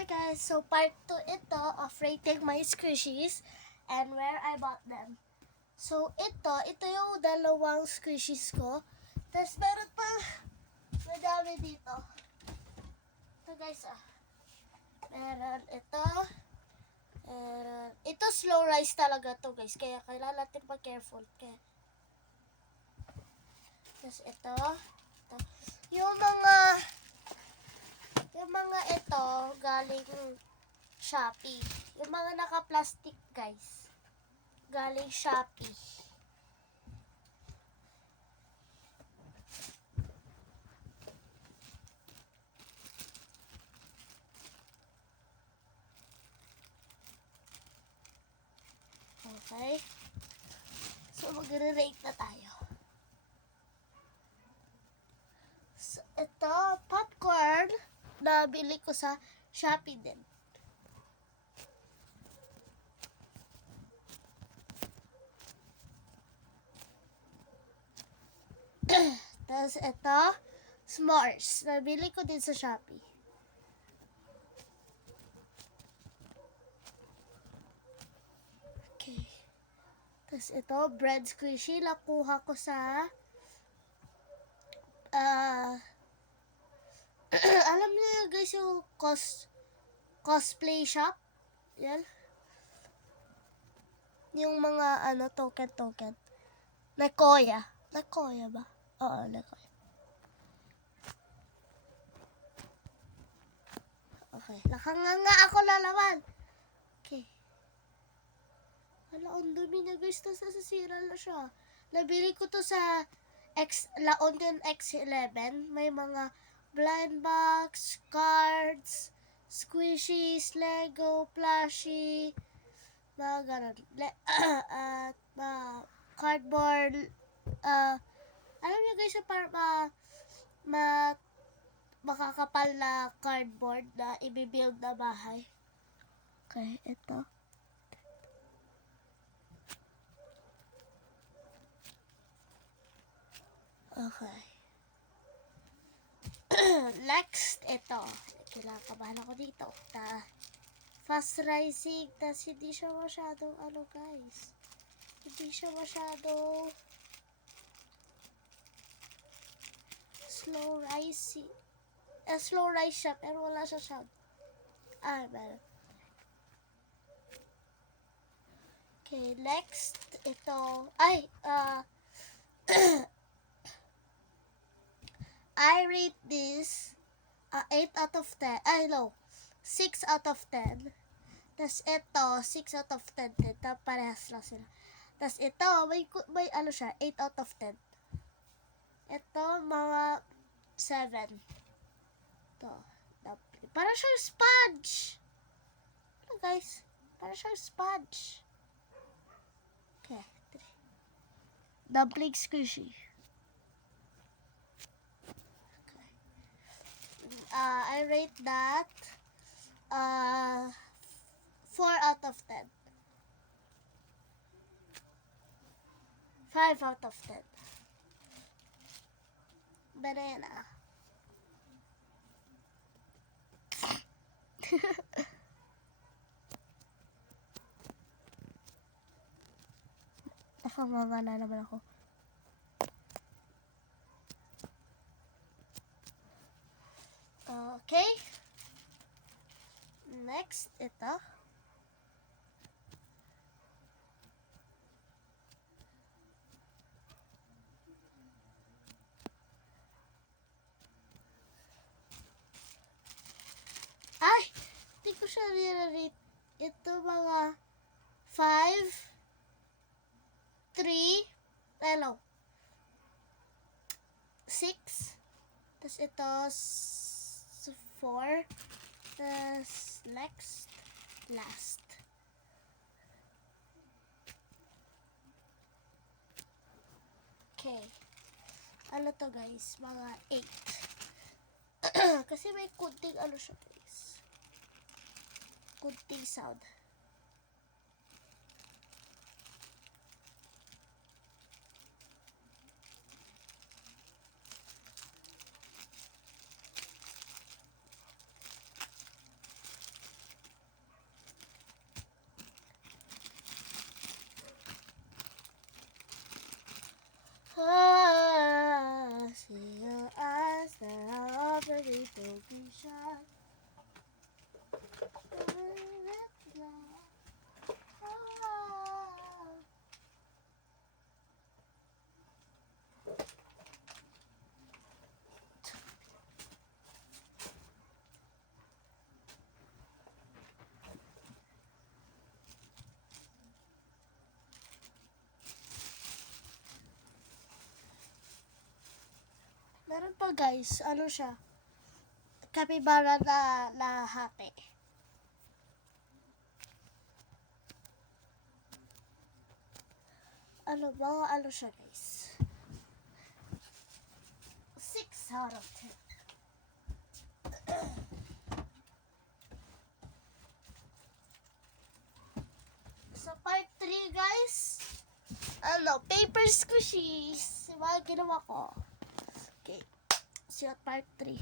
Hi guys, so part 2 ito of rating my squishies and where I bought them. So ito yung dalawang squishies ko. Tapos meron pa madami dito. Ito guys Meron ito. Ito slow rise talaga to guys. Kaya kailangan natin pa-careful. Tapos ito. Yung mga ito galing Shopee. Yung mga naka-plastic guys. Galing Shopee. Okay. So magre-rate na tayo. So, ito, popcorn na bili ko sa Shopee din. Tapos ito, s'mores. Nabili ko din sa Shopee. Okay. Tapos ito, bread squishy. Nakuha ko sa alam niyo guys yung cosplay shop? Yan. Yung mga token. Nakoya ba? Oo, Nakoya. Okay. Nakanganga ako lalaman. Okay. Hala, ang dumi na guys. Tapos nasasira na siya. Nabili ko to sa La Union X11. May mga blind box, cards, squishies, Lego, plushie, mga ganun. At cardboard. Alam niyo guys, para makakapal na cardboard na i-build na bahay. Okay, ito. Okay. Next, ito. Kinakabahan ako dito. Fast rising. Tas hindi siya masyadong guys. Hindi siya masyadong slow rising. Slow rise siya, pero wala siya sound. Meron. Okay, next. Ito. I rate this 8 out of 10. 6 out of 10. Tapos ito, 6 out of 10 din. Parehas lang sila. Tapos ito, may siya, 8 out of 10. Ito, mga 7. Ito, parang siyang sponge. Ano guys? Parang siyang sponge. Okay, 3. Dumpling squishy. I rate that 4 out of 10. 5 out of 10. Banana. Nakanganga na naman ako. Okay. Next, ito. Hindi ko siya nire-rate. Ito mga 5, 3, 6. Tapos ito 4. Tapos last. Okay. Ano to guys? Mga 8. Kasi may kunting siya guys. Kunting sound. shine. Let go. Ah. Meron pa guys, ano siya? Capybara na hati. Ano siya guys? 6 out of 10. Sa part 3 guys, paper squishies. Yung mga ginawa ko. Okay, see you at part 3.